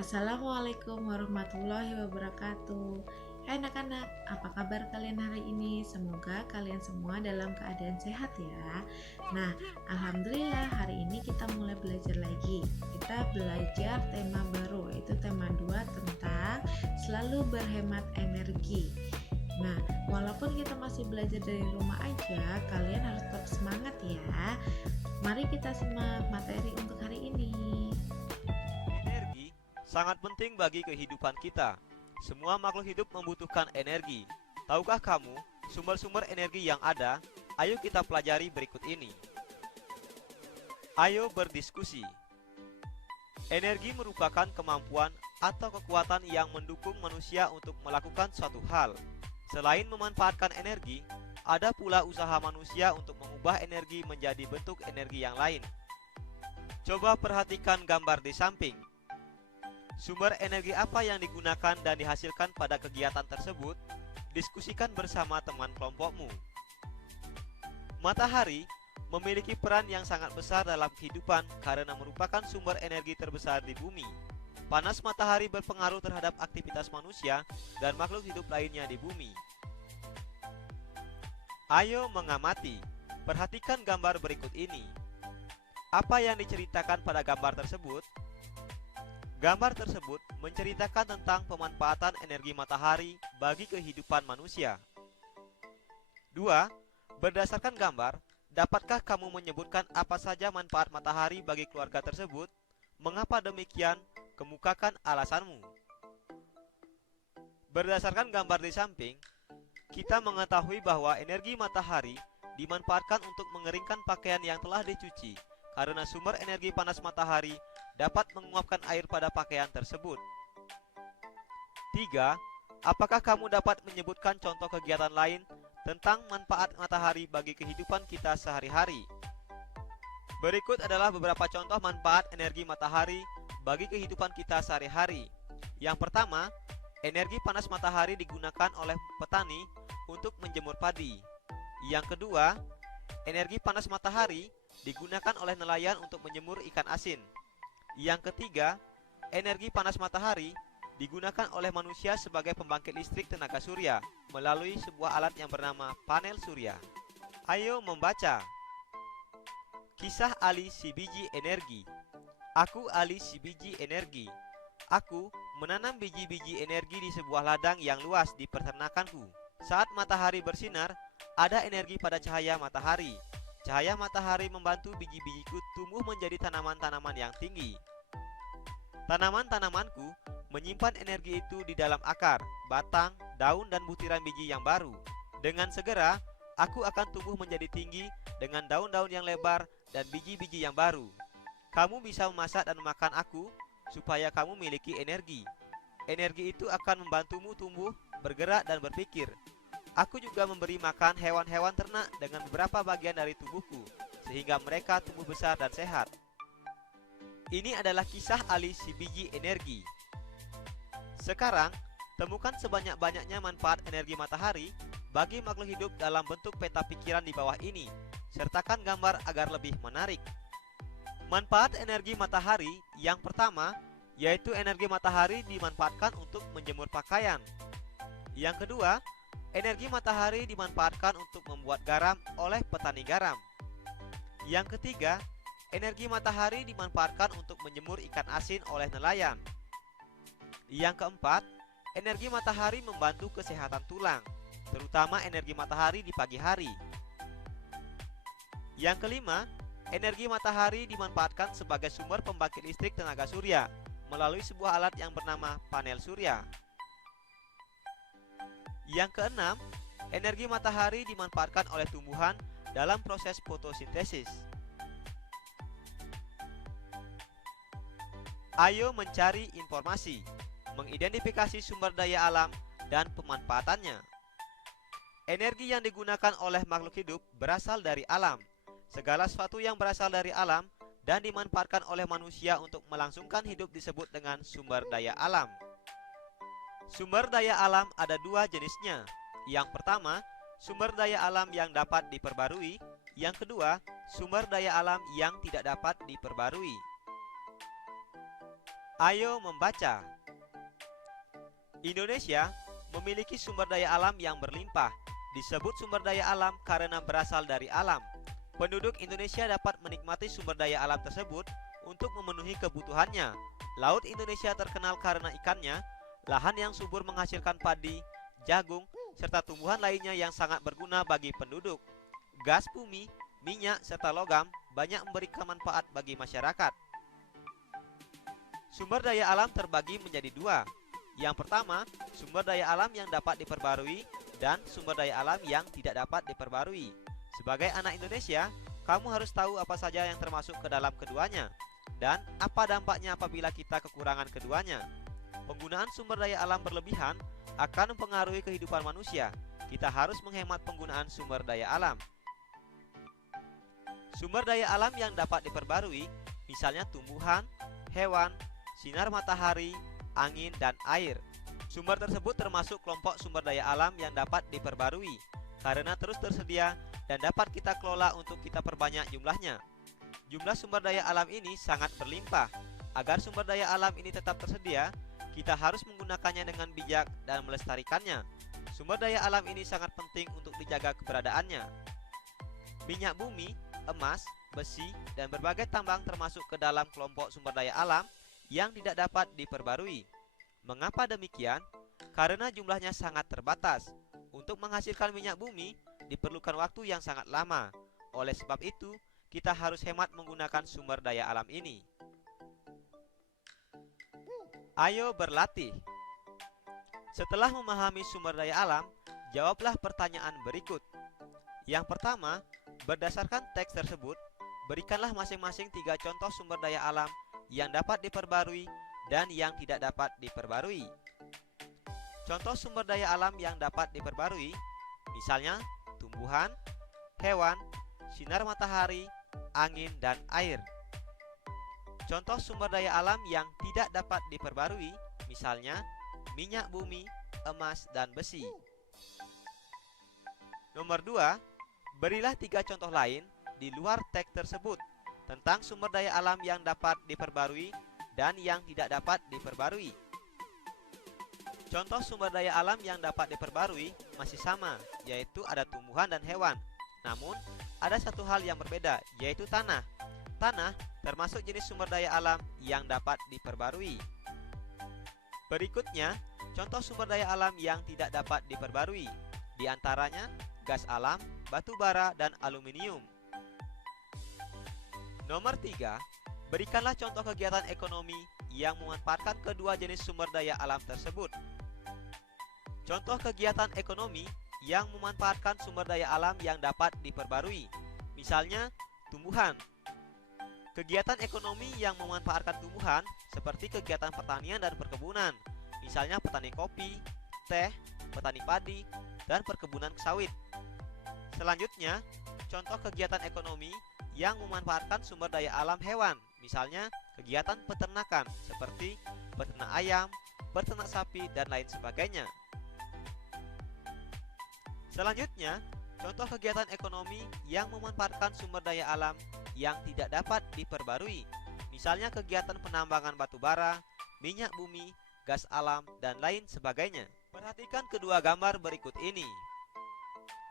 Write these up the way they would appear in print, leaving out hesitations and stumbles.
Assalamualaikum warahmatullahi wabarakatuh. Hai anak-anak, apa kabar kalian hari ini? Semoga kalian semua dalam keadaan sehat ya. Nah, alhamdulillah hari ini kita mulai belajar lagi. Kita belajar tema baru, yaitu tema 2 tentang selalu berhemat energi. Nah, walaupun kita masih belajar dari rumah aja, kalian harus tetap semangat ya. Mari kita simak materi untuk hari ini. Energi sangat penting bagi kehidupan kita. Semua makhluk hidup membutuhkan energi. Tahukah kamu sumber-sumber energi yang ada? Ayo kita pelajari berikut ini. Ayo berdiskusi. Energi merupakan kemampuan atau kekuatan yang mendukung manusia untuk melakukan suatu hal. Selain memanfaatkan energi, ada pula usaha manusia untuk mengubah energi menjadi bentuk energi yang lain. Coba perhatikan gambar di samping. Sumber energi apa yang digunakan dan dihasilkan pada kegiatan tersebut? Diskusikan bersama teman kelompokmu. Matahari memiliki peran yang sangat besar dalam kehidupan karena merupakan sumber energi terbesar di bumi. Panas matahari berpengaruh terhadap aktivitas manusia dan makhluk hidup lainnya di bumi. Ayo mengamati. Perhatikan gambar berikut ini. Apa yang diceritakan pada gambar tersebut? Gambar tersebut menceritakan tentang pemanfaatan energi matahari bagi kehidupan manusia. 2. Berdasarkan gambar, dapatkah kamu menyebutkan apa saja manfaat matahari bagi keluarga tersebut? Mengapa demikian? Kemukakan alasanmu. Berdasarkan gambar di samping, kita mengetahui bahwa energi matahari dimanfaatkan untuk mengeringkan pakaian yang telah dicuci, karena sumber energi panas matahari dapat menguapkan air pada pakaian tersebut. 3. Apakah kamu dapat menyebutkan contoh kegiatan lain tentang manfaat matahari bagi kehidupan kita sehari-hari? Berikut adalah beberapa contoh manfaat energi matahari bagi kehidupan kita sehari-hari. Yang pertama, energi panas matahari digunakan oleh petani untuk menjemur padi. Yang kedua, energi panas matahari digunakan oleh nelayan untuk menjemur ikan asin. Yang ketiga, energi panas matahari digunakan oleh manusia sebagai pembangkit listrik tenaga surya melalui sebuah alat yang bernama panel surya. Ayo membaca. Kisah Ali si biji energi. Aku Ali si biji energi. Aku menanam biji-biji energi di sebuah ladang yang luas di peternakanku. Saat matahari bersinar, ada energi pada cahaya matahari. Cahaya matahari membantu biji-bijiku tumbuh menjadi tanaman-tanaman yang tinggi. Tanaman-tanamanku menyimpan energi itu di dalam akar, batang, daun, dan butiran biji yang baru. Dengan segera, aku akan tumbuh menjadi tinggi dengan daun-daun yang lebar dan biji-biji yang baru. Kamu bisa memasak dan memakan aku supaya kamu memiliki energi. Energi itu akan membantumu tumbuh, bergerak, dan berpikir. Aku juga memberi makan hewan-hewan ternak dengan beberapa bagian dari tubuhku, sehingga mereka tumbuh besar dan sehat. Ini adalah kisah Ali si biji energi. Sekarang, temukan sebanyak-banyaknya manfaat energi matahari bagi makhluk hidup dalam bentuk peta pikiran di bawah ini. Sertakan gambar agar lebih menarik. Manfaat energi matahari yang pertama, yaitu energi matahari dimanfaatkan untuk menjemur pakaian. Yang kedua, energi matahari dimanfaatkan untuk membuat garam oleh petani garam. Yang ketiga, energi matahari dimanfaatkan untuk menjemur ikan asin oleh nelayan. Yang keempat, energi matahari membantu kesehatan tulang, terutama energi matahari di pagi hari. Yang kelima, energi matahari dimanfaatkan sebagai sumber pembangkit listrik tenaga surya melalui sebuah alat yang bernama panel surya. Yang keenam, energi matahari dimanfaatkan oleh tumbuhan dalam proses fotosintesis. Ayo mencari informasi, mengidentifikasi sumber daya alam dan pemanfaatannya. Energi yang digunakan oleh makhluk hidup berasal dari alam. Segala sesuatu yang berasal dari alam dan dimanfaatkan oleh manusia untuk melangsungkan hidup disebut dengan sumber daya alam. Sumber daya alam ada dua jenisnya. Yang pertama, sumber daya alam yang dapat diperbarui. Yang kedua, sumber daya alam yang tidak dapat diperbarui. Ayo membaca. Indonesia memiliki sumber daya alam yang berlimpah. Disebut sumber daya alam karena berasal dari alam. Penduduk Indonesia dapat menikmati sumber daya alam tersebut untuk memenuhi kebutuhannya. Laut Indonesia terkenal karena ikannya, lahan yang subur menghasilkan padi, jagung, serta tumbuhan lainnya yang sangat berguna bagi penduduk. Gas bumi, minyak, serta logam banyak memberikan manfaat bagi masyarakat. Sumber daya alam terbagi menjadi dua. Yang pertama, sumber daya alam yang dapat diperbarui dan sumber daya alam yang tidak dapat diperbarui. Sebagai anak Indonesia, kamu harus tahu apa saja yang termasuk ke dalam keduanya dan apa dampaknya apabila kita kekurangan keduanya. Penggunaan sumber daya alam berlebihan akan mempengaruhi kehidupan manusia. Kita harus menghemat penggunaan sumber daya alam. Sumber daya alam yang dapat diperbarui, misalnya tumbuhan, hewan, sinar matahari, angin, dan air. Sumber tersebut termasuk kelompok sumber daya alam yang dapat diperbarui karena terus tersedia dan dapat kita kelola untuk kita perbanyak jumlahnya. Jumlah sumber daya alam ini sangat berlimpah. Agar sumber daya alam ini tetap tersedia, kita harus menggunakannya dengan bijak dan melestarikannya. Sumber daya alam ini sangat penting untuk dijaga keberadaannya. Minyak bumi, emas, besi, dan berbagai tambang termasuk ke dalam kelompok sumber daya alam yang tidak dapat diperbarui. Mengapa demikian? Karena jumlahnya sangat terbatas. Untuk menghasilkan minyak bumi diperlukan waktu yang sangat lama. Oleh sebab itu, kita harus hemat menggunakan sumber daya alam ini. Ayo berlatih. Setelah memahami sumber daya alam, jawablah pertanyaan berikut. Yang pertama, berdasarkan teks tersebut, berikanlah masing-masing 3 contoh sumber daya alam yang dapat diperbarui dan yang tidak dapat diperbarui. Contoh sumber daya alam yang dapat diperbarui, misalnya tumbuhan, hewan, sinar matahari, angin, dan air. Contoh sumber daya alam yang tidak dapat diperbarui, misalnya minyak bumi, emas, dan besi. Nomor 2, berilah 3 contoh lain di luar teks tersebut tentang sumber daya alam yang dapat diperbarui dan yang tidak dapat diperbarui. Contoh sumber daya alam yang dapat diperbarui masih sama, yaitu ada tumbuhan dan hewan. Namun, ada satu hal yang berbeda, yaitu tanah. Tanah termasuk jenis sumber daya alam yang dapat diperbarui. Berikutnya, contoh sumber daya alam yang tidak dapat diperbarui. Di antaranya, gas alam, batu bara, dan aluminium. Nomor 3, berikanlah contoh kegiatan ekonomi yang memanfaatkan kedua jenis sumber daya alam tersebut. Contoh kegiatan ekonomi yang memanfaatkan sumber daya alam yang dapat diperbarui, misalnya tumbuhan. Kegiatan ekonomi yang memanfaatkan tumbuhan seperti kegiatan pertanian dan perkebunan, misalnya petani kopi, teh, petani padi, dan perkebunan sawit. Selanjutnya, contoh kegiatan ekonomi yang memanfaatkan sumber daya alam hewan, misalnya kegiatan peternakan seperti peternak ayam, peternak sapi, dan lain sebagainya. Selanjutnya, contoh kegiatan ekonomi yang memanfaatkan sumber daya alam yang tidak dapat diperbarui, misalnya kegiatan penambangan batu bara, minyak bumi, gas alam, dan lain sebagainya. Perhatikan kedua gambar berikut ini.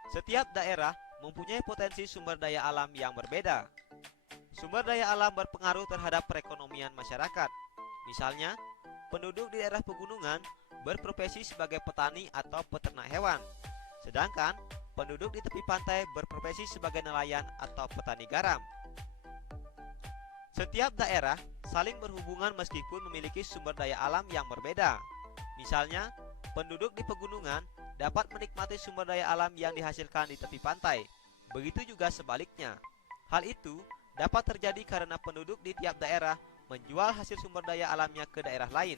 Setiap daerah mempunyai potensi sumber daya alam yang berbeda. Sumber daya alam berpengaruh terhadap perekonomian masyarakat. Misalnya, penduduk di daerah pegunungan berprofesi sebagai petani atau peternak hewan. Sedangkan penduduk di tepi pantai berprofesi sebagai nelayan atau petani garam. Setiap daerah saling berhubungan meskipun memiliki sumber daya alam yang berbeda. Misalnya, penduduk di pegunungan dapat menikmati sumber daya alam yang dihasilkan di tepi pantai. Begitu juga sebaliknya. Hal itu dapat terjadi karena penduduk di tiap daerah menjual hasil sumber daya alamnya ke daerah lain.